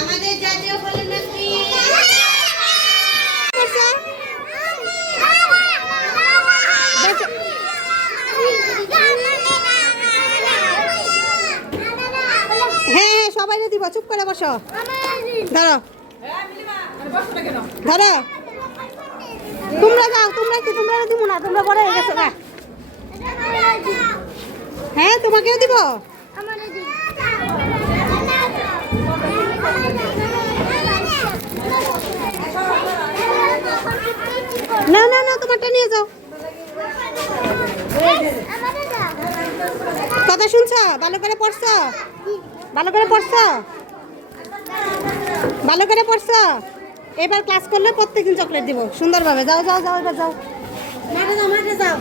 আমাদের জাতীয় ফলের নাম কি? হ্যাঁ সবাই দিব, চুপ করে বসো। ধরো ধরো, তোমরা যাও, তোমরা কি তোমরা দিব না? তোমরা বড় হয়ে গেছো না? হ্যাঁ তোমাকেও দিব। না না না, তোমারটা নিয়ে যাও। কথা শুনছো? ভালো করে পড়ছো? ভালো করে পড়ছো? ভালো করে পড়ছো? এবার ক্লাস করলে প্রত্যেকদিন চকলেট দিব সুন্দরভাবে। যাও যাও যাও, এবার যাও। মাঠে যাও, মাঠে যাও।